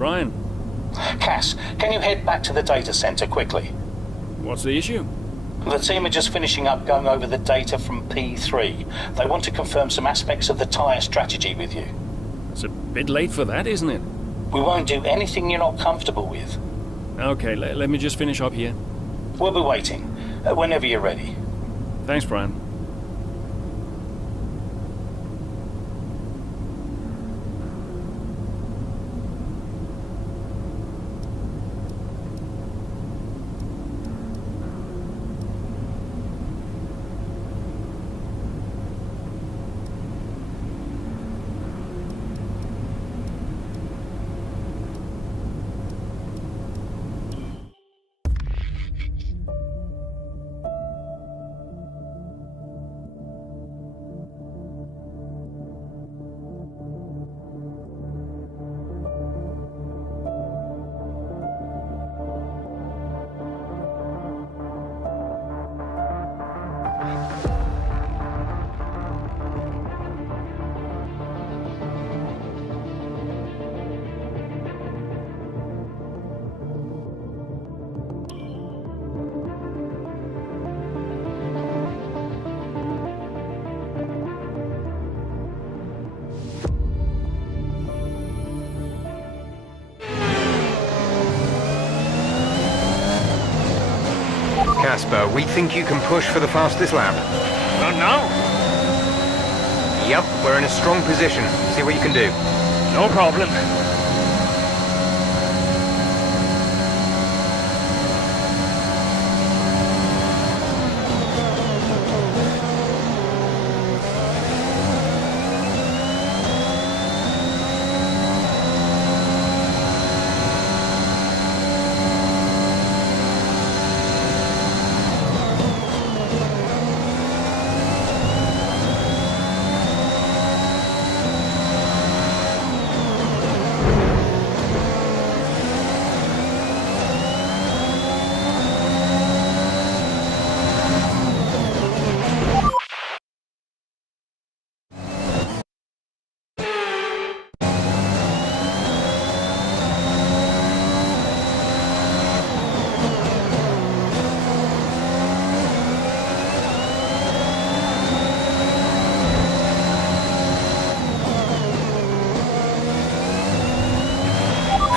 Brian, Cass, can you head back to the data center quickly? what's the issue? The team are just finishing up going over the data from P3. They want to confirm some aspects of the tire strategy with you. It's a bit late for that, isn't it? We won't do anything you're not comfortable with. Okay, let me just finish up here. We'll be waiting, whenever you're ready. Thanks, Brian. Casper, we think you can push for the fastest lap. Not now. Yep, we're in a strong position. See what you can do. No problem.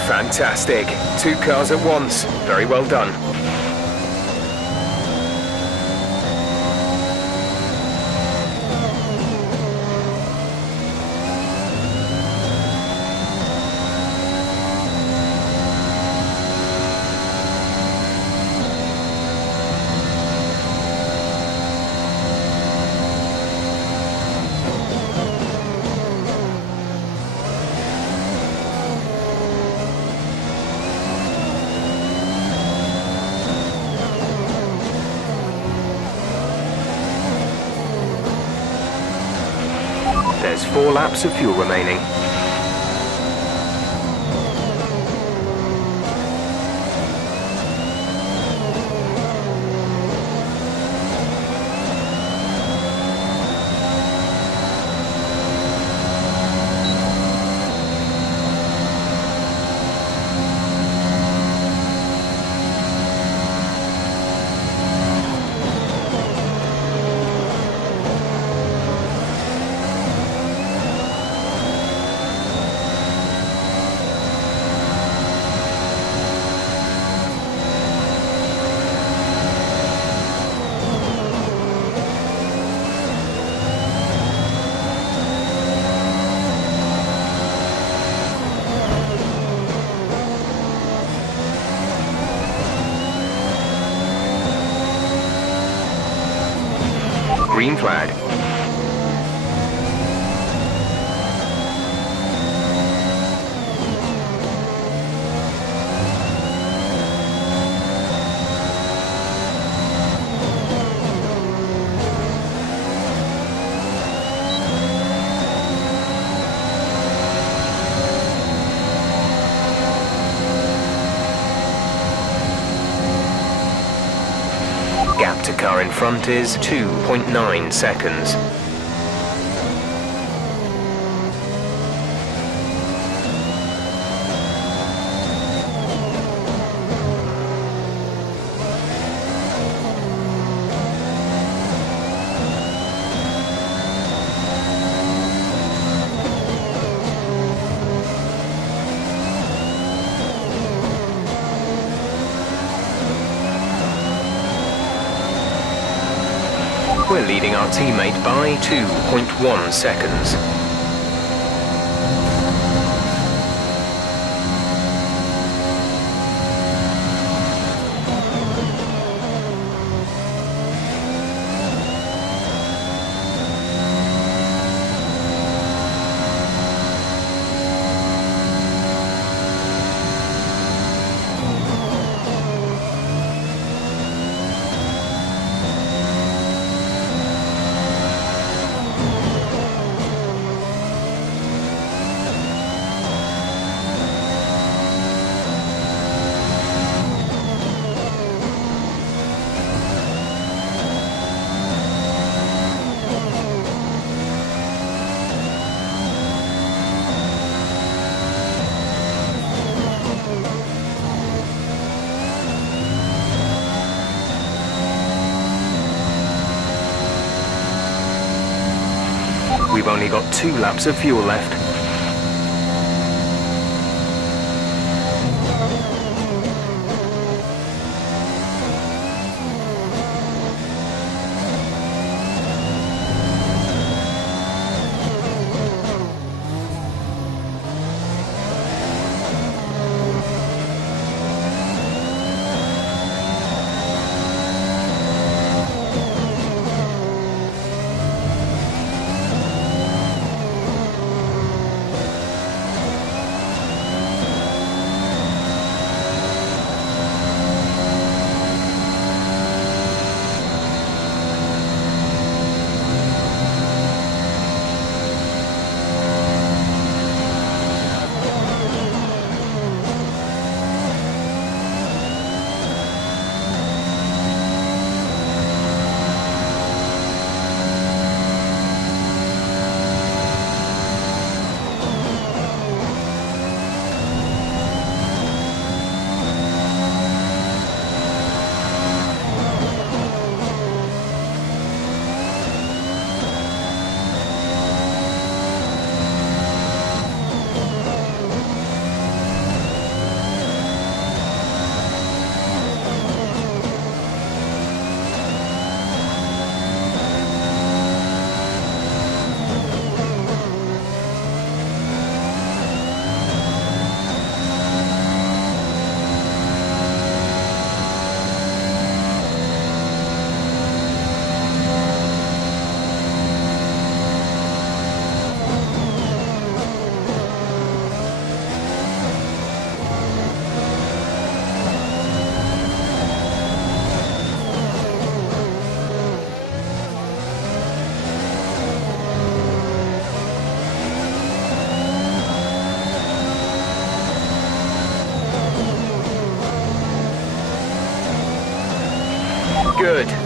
Fantastic. 2 cars at once. Very well done. There's 4 laps of fuel remaining. Green flag. Gap to car in front is 2.9 seconds. We're leading our teammate by 2.1 seconds. We've only got 2 laps of fuel left.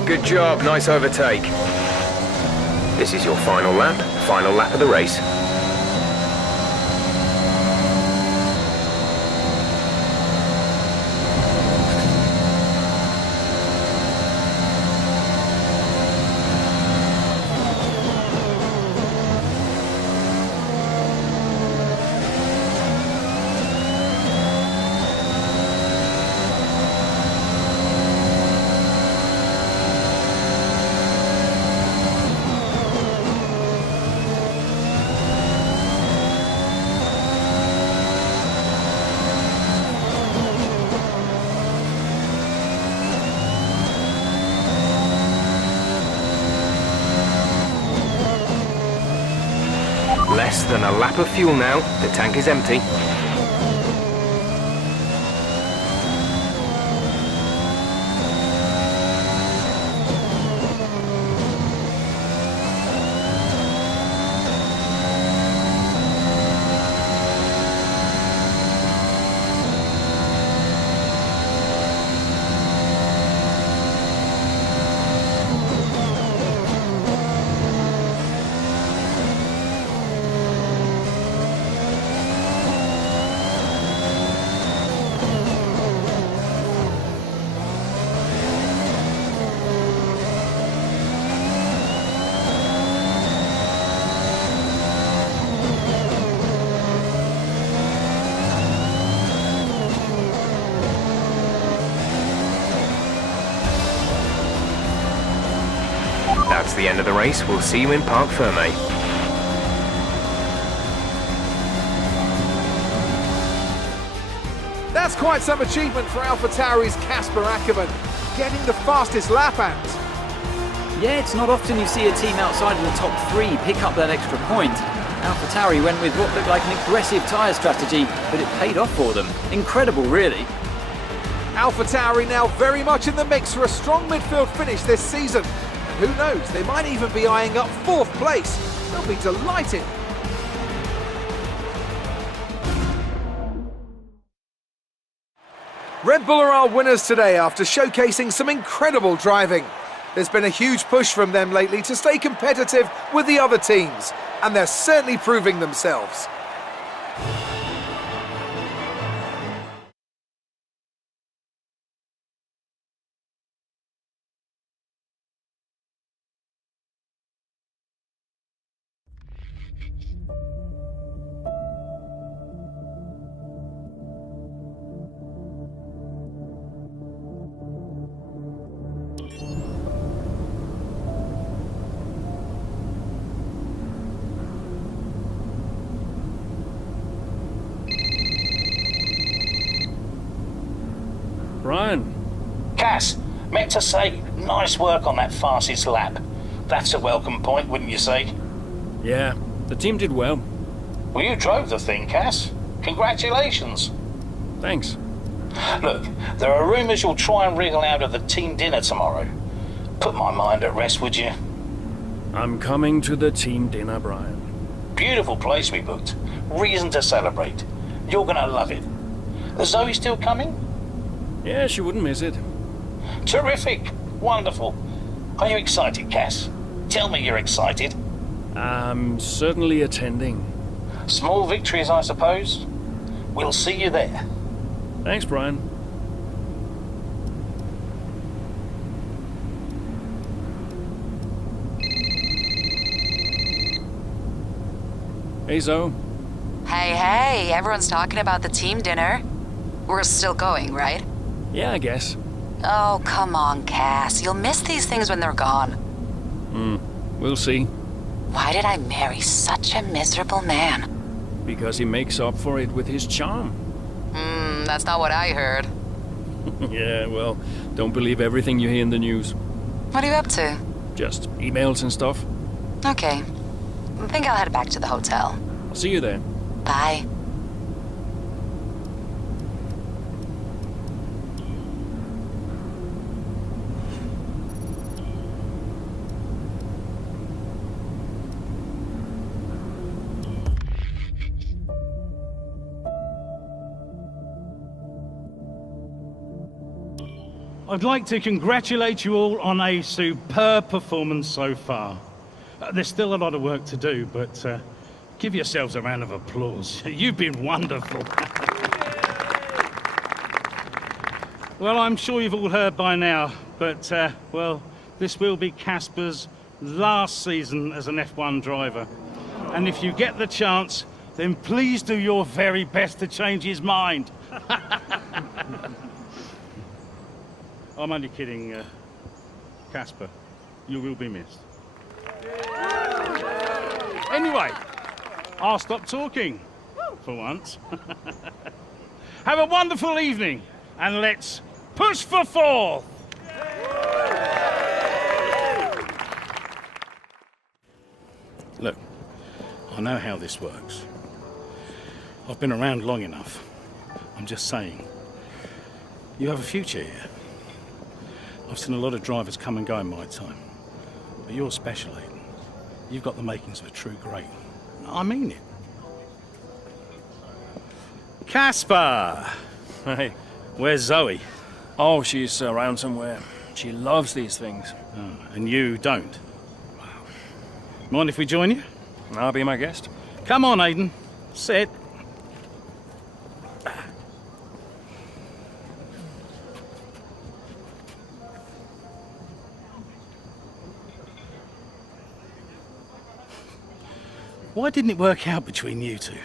Good job, nice overtake. This is your final lap of the race. Less than a lap of fuel now. The tank is empty. the end of the race. We'll see you in Parc Fermé. That's quite some achievement for AlphaTauri's Casper Ackermann, getting the fastest lap out. Yeah, it's not often you see a team outside of the top three pick up that extra point. AlphaTauri went with what looked like an aggressive tyre strategy, but it paid off for them. Incredible, really. AlphaTauri now very much in the mix for a strong midfield finish this season. And who knows, they might even be eyeing up 4th place. They'll be delighted. Red Bull are our winners today after showcasing some incredible driving. There's been a huge push from them lately to stay competitive with the other teams, and they're certainly proving themselves. Brian. Cass, meant to say, nice work on that fastest lap. That's a welcome point, wouldn't you say? Yeah, the team did well. Well, you drove the thing, Cass. Congratulations. Thanks. Look, there are rumours you'll try and wriggle out of the team dinner tomorrow. Put my mind at rest, would you? I'm coming to the team dinner, Brian. Beautiful place we booked. Reason to celebrate. You're gonna love it. Is Zoe still coming? Yeah, she wouldn't miss it. Terrific. Wonderful. Are you excited, Cass? Tell me you're excited. I'm certainly attending. Small victories, I suppose. We'll see you there. Thanks, Brian. Hey, Zoe. Hey, everyone's talking about the team dinner. We're still going, right? Yeah, I guess. Oh, come on, Cass. You'll miss these things when they're gone. We'll see. Why did I marry such a miserable man? Because he makes up for it with his charm. That's not what I heard. Yeah, well, don't believe everything you hear in the news. What are you up to? Just emails and stuff. Okay. I think I'll head back to the hotel. I'll see you there. Bye. I'd like to congratulate you all on a superb performance so far. There's still a lot of work to do, but give yourselves a round of applause. You've been wonderful. Well, I'm sure you've all heard by now, but, well, this will be Casper's last season as an F1 driver. And if you get the chance, then please do your very best to change his mind. I'm only kidding, Casper. You will be missed. Anyway, I'll stop talking, for once. Have a wonderful evening, and let's push for 4th! Look, I know how this works. I've been around long enough. I'm just saying, you have a future here. I've seen a lot of drivers come and go in my time, but you're special, Aiden. You've got the makings of a true great. I mean it. Casper! Hey. Where's Zoe? Oh, she's around somewhere. She loves these things. Oh, and you don't? Mind if we join you? I'll be my guest. Come on, Aiden. Sit. Why didn't it work out between you two?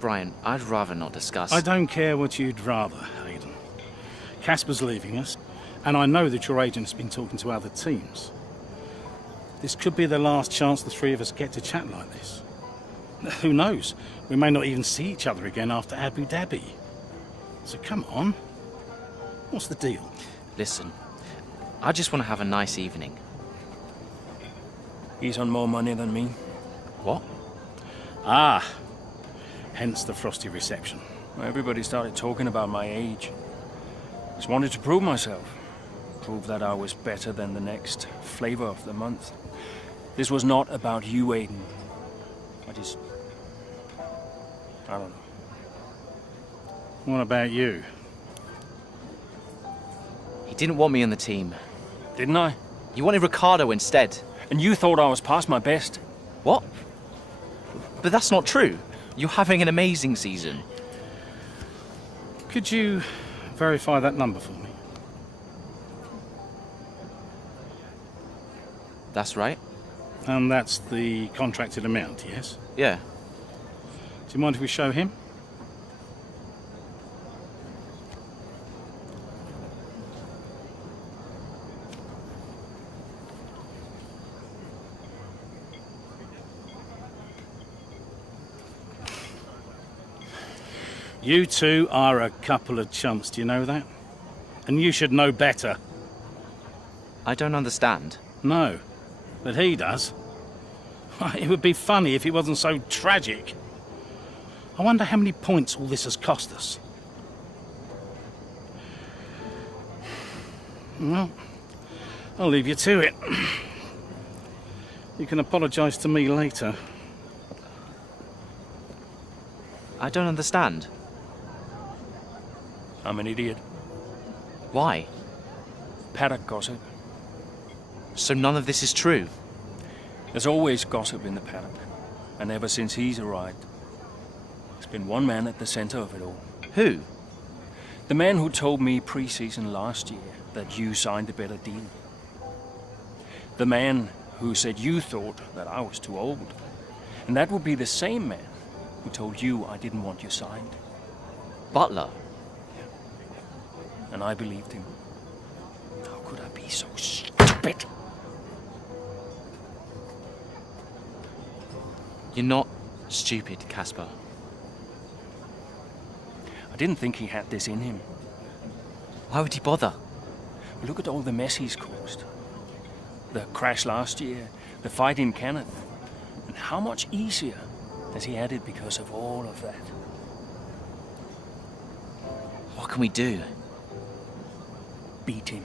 Brian, I'd rather not discuss. I don't care what you'd rather, Aiden. Casper's leaving us, and I know that your agent's been talking to other teams. This could be the last chance the three of us get to chat like this. Who knows? We may not even see each other again after Abu Dhabi. So come on. What's the deal? Listen, I just want to have a nice evening. He's on more money than me. What? Ah, hence the frosty reception. Everybody started talking about my age. Just wanted to prove myself. Prove that I was better than the next flavor of the month. This was not about you, Aiden. I don't know. What about you? He didn't want me on the team. Didn't I? You wanted Ricardo instead. And you thought I was past my best. What? But that's not true. You're having an amazing season. Could you verify that number for me? That's right. And that's the contracted amount, yes? Yeah. Do you mind if we show him? You two are a couple of chumps, do you know that? And you should know better. I don't understand. No, but he does. It would be funny if it wasn't so tragic. I wonder how many points all this has cost us. Well, I'll leave you to it. You can apologise to me later. I don't understand. I'm an idiot. Why? Paddock gossip. So none of this is true? There's always gossip in the paddock. And ever since he's arrived, there's been one man at the center of it all. Who? The man who told me pre-season last year that you signed a better deal. The man who said you thought that I was too old. And that would be the same man who told you I didn't want you signed. Butler? And I believed him. How could I be so stupid? You're not stupid, Casper. I didn't think he had this in him. Why would he bother? Look at all the mess he's caused. The crash last year, the fight in Canada. And how much easier has he had it because of all of that? What can we do? Beat him.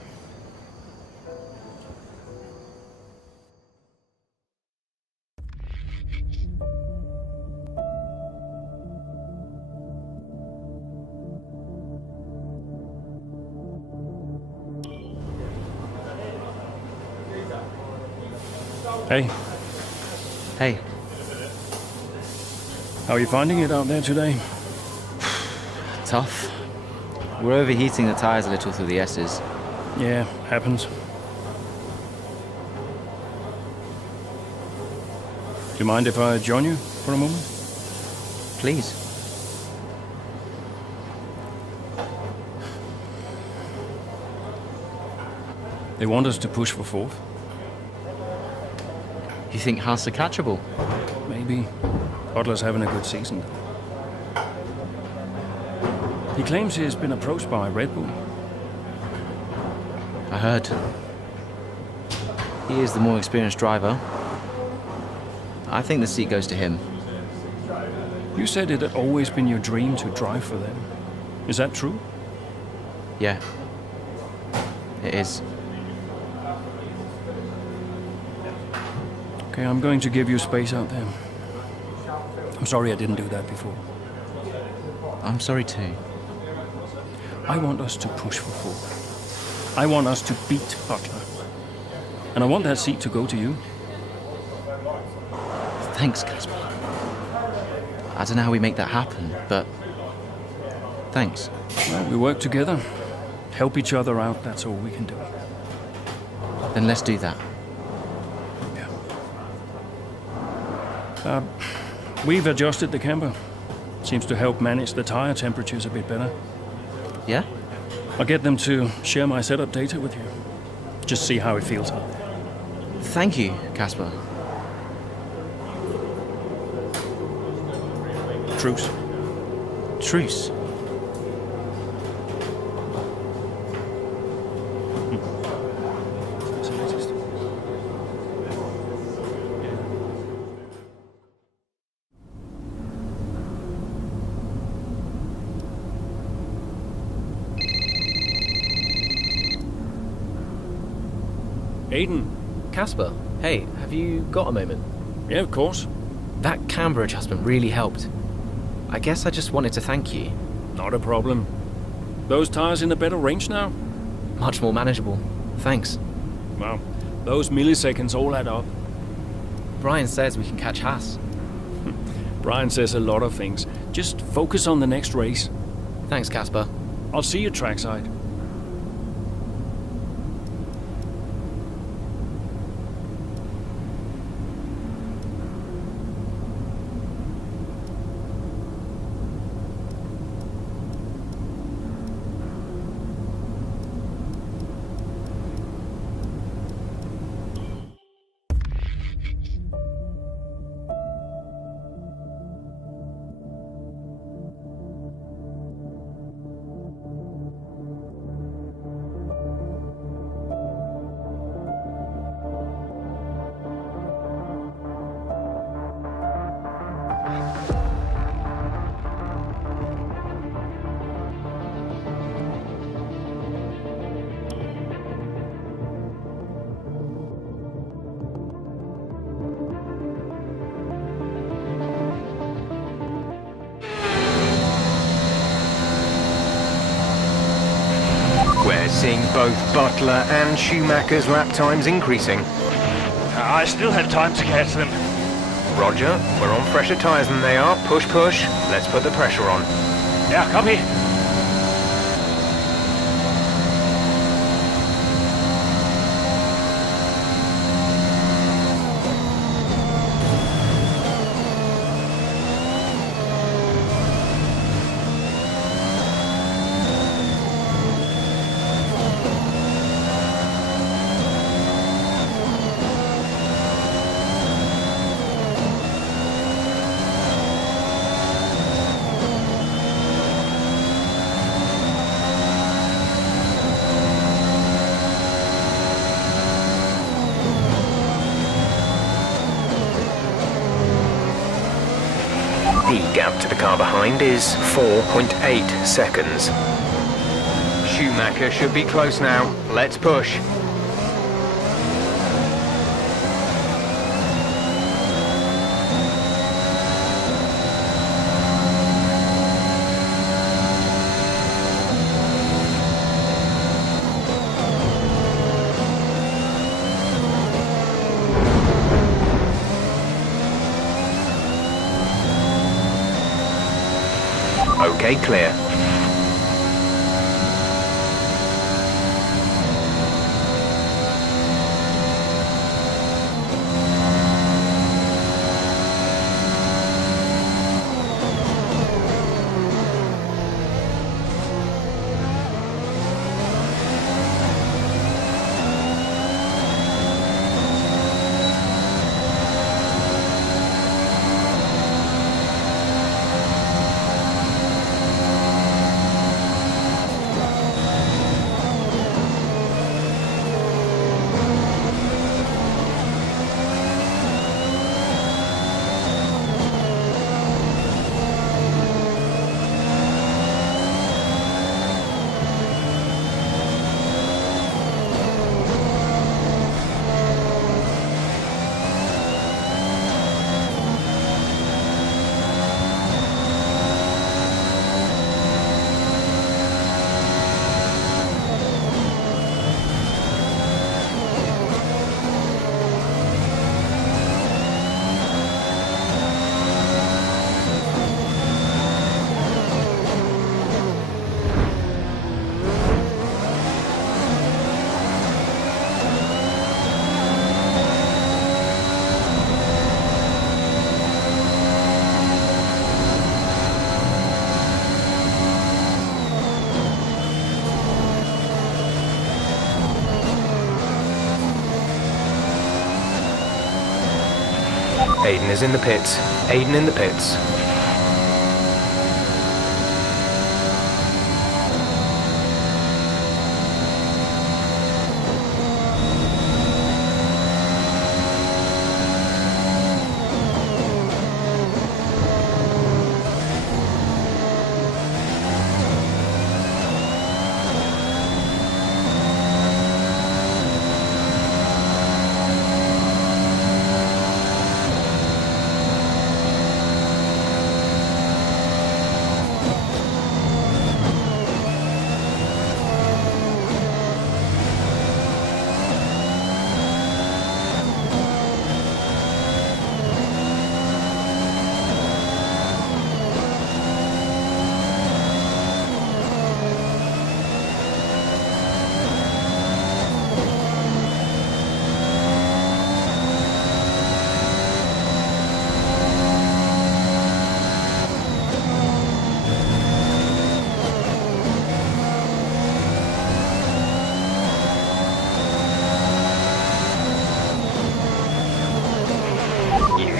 Hey. Hey. How are you finding it out there today? Tough. We're overheating the tires a little through the S's. Yeah, happens. Do you mind if I join you for a moment? Please. They want us to push for fourth. You think Haas are catchable? Maybe. Butler's having a good season. He claims he's been approached by Red Bull. I heard. He is the more experienced driver. I think the seat goes to him. You said it had always been your dream to drive for them. Is that true? Yeah. It is. Okay, I'm going to give you space out there. I'm sorry I didn't do that before. I'm sorry too. I want us to push for fourth. I want us to beat Butler. And I want that seat to go to you. Thanks, Casper. I don't know how we make that happen, but thanks. Well, we work together. Help each other out, that's all we can do. Then let's do that. Yeah. We've adjusted the camber. Seems to help manage the tire temperatures a bit better. Yeah? I'll get them to share my setup data with you. Just see how it feels out there. Thank you, Casper. Truce. Truce. Aiden. Casper, hey, have you got a moment? Yeah, of course. That camber adjustment really helped. I guess I just wanted to thank you. Not a problem. Those tires in a better range now? Much more manageable. Thanks. Well, those milliseconds all add up. Brian says we can catch Haas. Brian says a lot of things. Just focus on the next race. Thanks, Casper. I'll see you trackside. We're seeing both Butler and Schumacher's lap times increasing. I still have time to catch them. Roger, we're on fresher tyres than they are. Push, push. Let's put the pressure on. Yeah, copy. The gap to the car behind is 4.8 seconds. Schumacher should be close now. Let's push. Okay, clear. Aiden is in the pits. Aiden in the pits.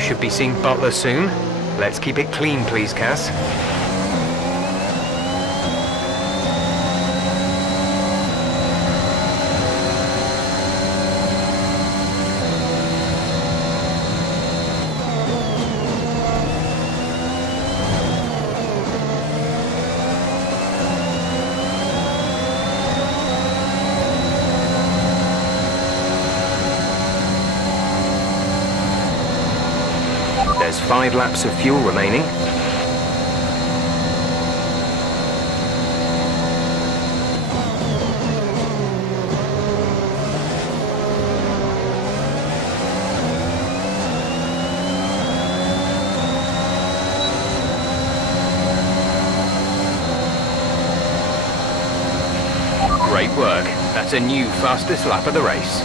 Should be seeing Butler soon. Let's keep it clean, please, Cass. There's 5 laps of fuel remaining. Great work. That's a new fastest lap of the race.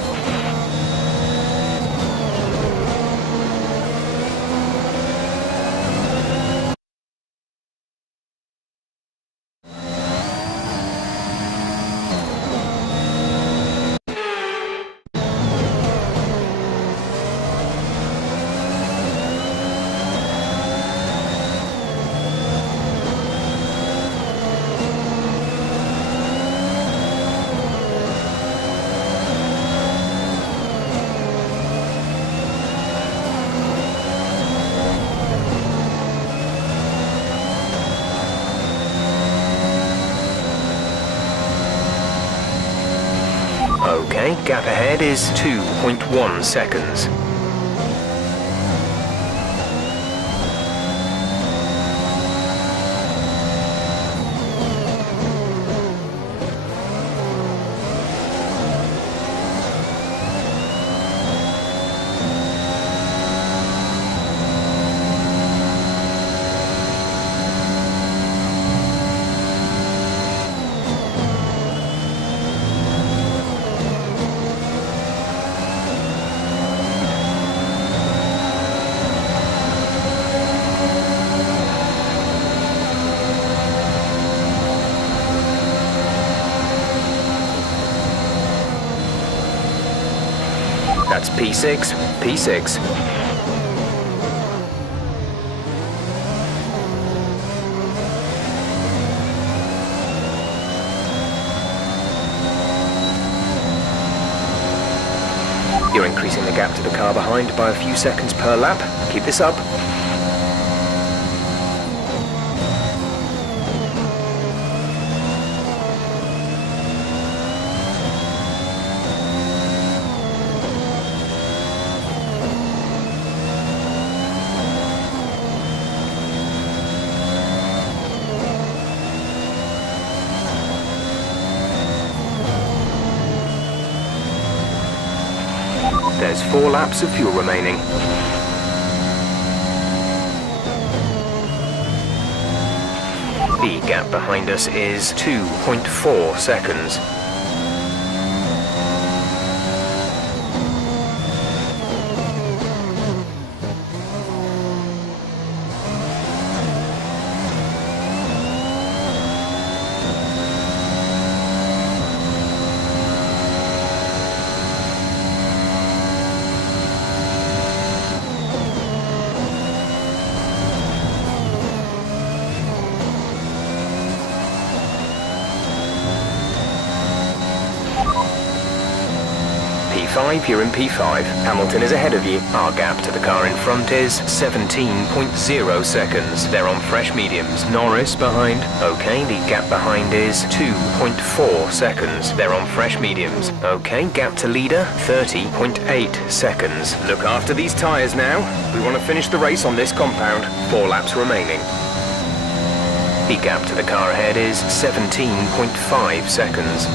Okay, gap ahead is 2.1 seconds. That's P6, P6. You're increasing the gap to the car behind by a few seconds per lap. Keep this up. There's 4 laps of fuel remaining. The gap behind us is 2.4 seconds. P5, you're in P5. Hamilton is ahead of you. Our gap to the car in front is 17.0 seconds. They're on fresh mediums. Norris behind. Okay, the gap behind is 2.4 seconds. They're on fresh mediums. Okay, gap to leader, 30.8 seconds. Look after these tyres now. We want to finish the race on this compound. 4 laps remaining. The gap to the car ahead is 17.5 seconds.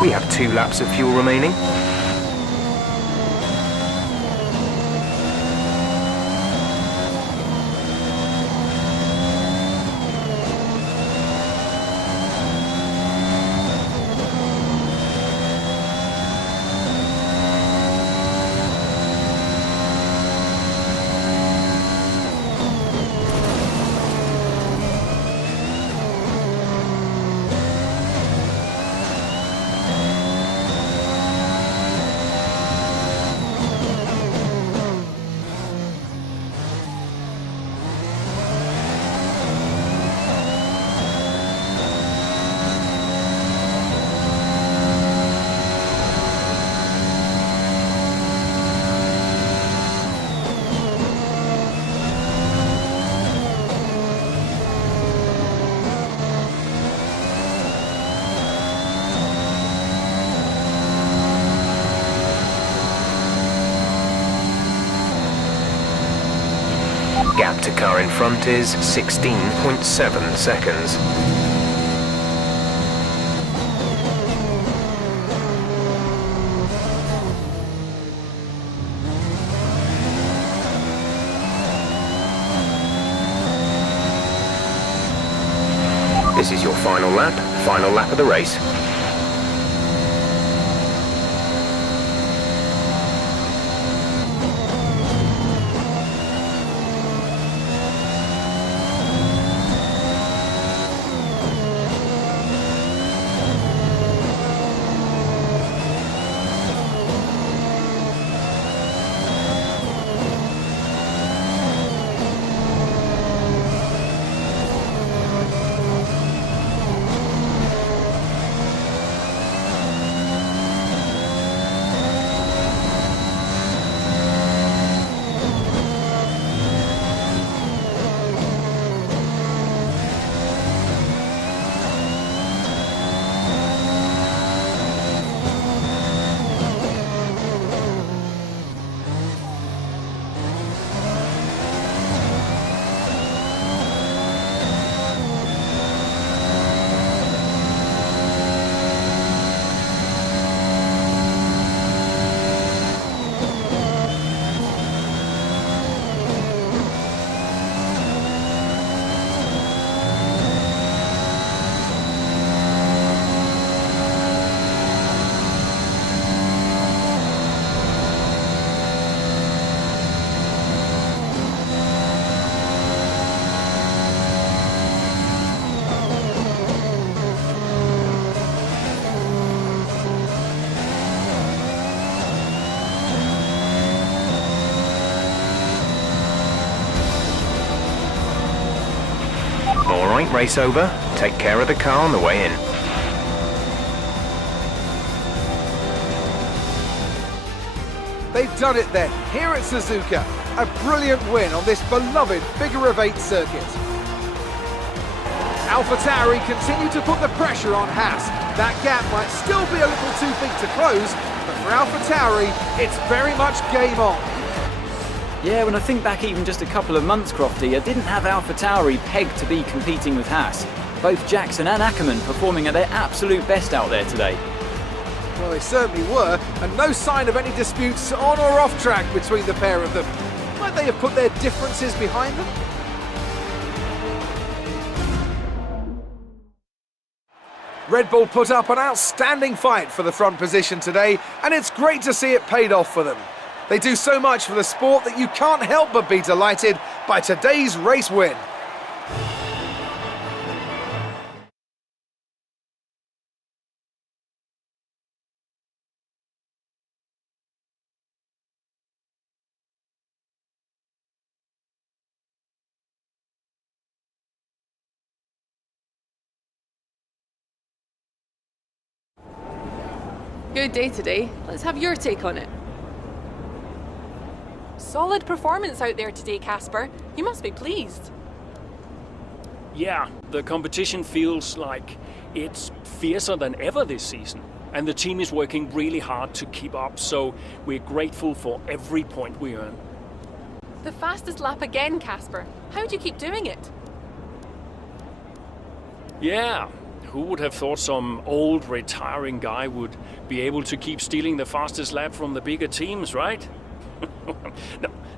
We have 2 laps of fuel remaining. Gap to car in front is 16.7 seconds. This is your final lap of the race. point race over. Take care of the car on the way in. They've done it then, here at Suzuka. A brilliant win on this beloved figure-of-8 circuit. AlphaTauri continue to put the pressure on Haas. That gap might still be a little too big to close, but for AlphaTauri, it's very much game on. Yeah, when I think back even just a couple of months, Crofty, I didn't have AlphaTauri pegged to be competing with Haas. Both Jackson and Ackerman performing at their absolute best out there today. Well, they certainly were, and no sign of any disputes on or off track between the pair of them. Might they have put their differences behind them? Red Bull put up an outstanding fight for the front position today, and it's great to see it paid off for them. They do so much for the sport that you can't help but be delighted by today's race win. Good day today. Let's have your take on it. Solid performance out there today, Casper. You must be pleased. Yeah, the competition feels like it's fiercer than ever this season. And the team is working really hard to keep up, so we're grateful for every point we earn. The fastest lap again, Casper. How do you keep doing it? Yeah, who would have thought some old retiring guy would be able to keep stealing the fastest lap from the bigger teams, right?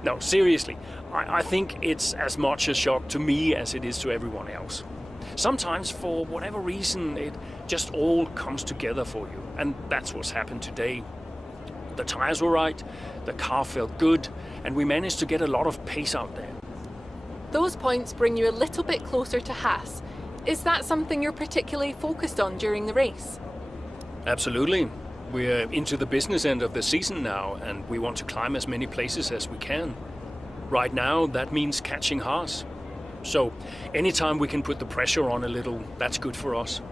No, seriously. I think it's as much a shock to me as it is to everyone else. Sometimes, for whatever reason, it just all comes together for you. And that's what's happened today. The tires were right, the car felt good, and we managed to get a lot of pace out there. Those points bring you a little bit closer to Haas. Is that something you're particularly focused on during the race? Absolutely. We're into the business end of the season now, and we want to climb as many places as we can. Right now, that means catching Haas. So, anytime we can put the pressure on a little, that's good for us.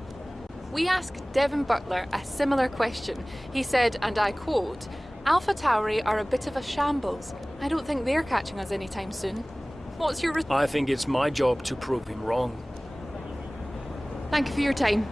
We asked Devin Butler a similar question. He said, and I quote, "AlphaTauri are a bit of a shambles. I don't think they're catching us anytime soon." What's your... I think it's my job to prove him wrong. Thank you for your time.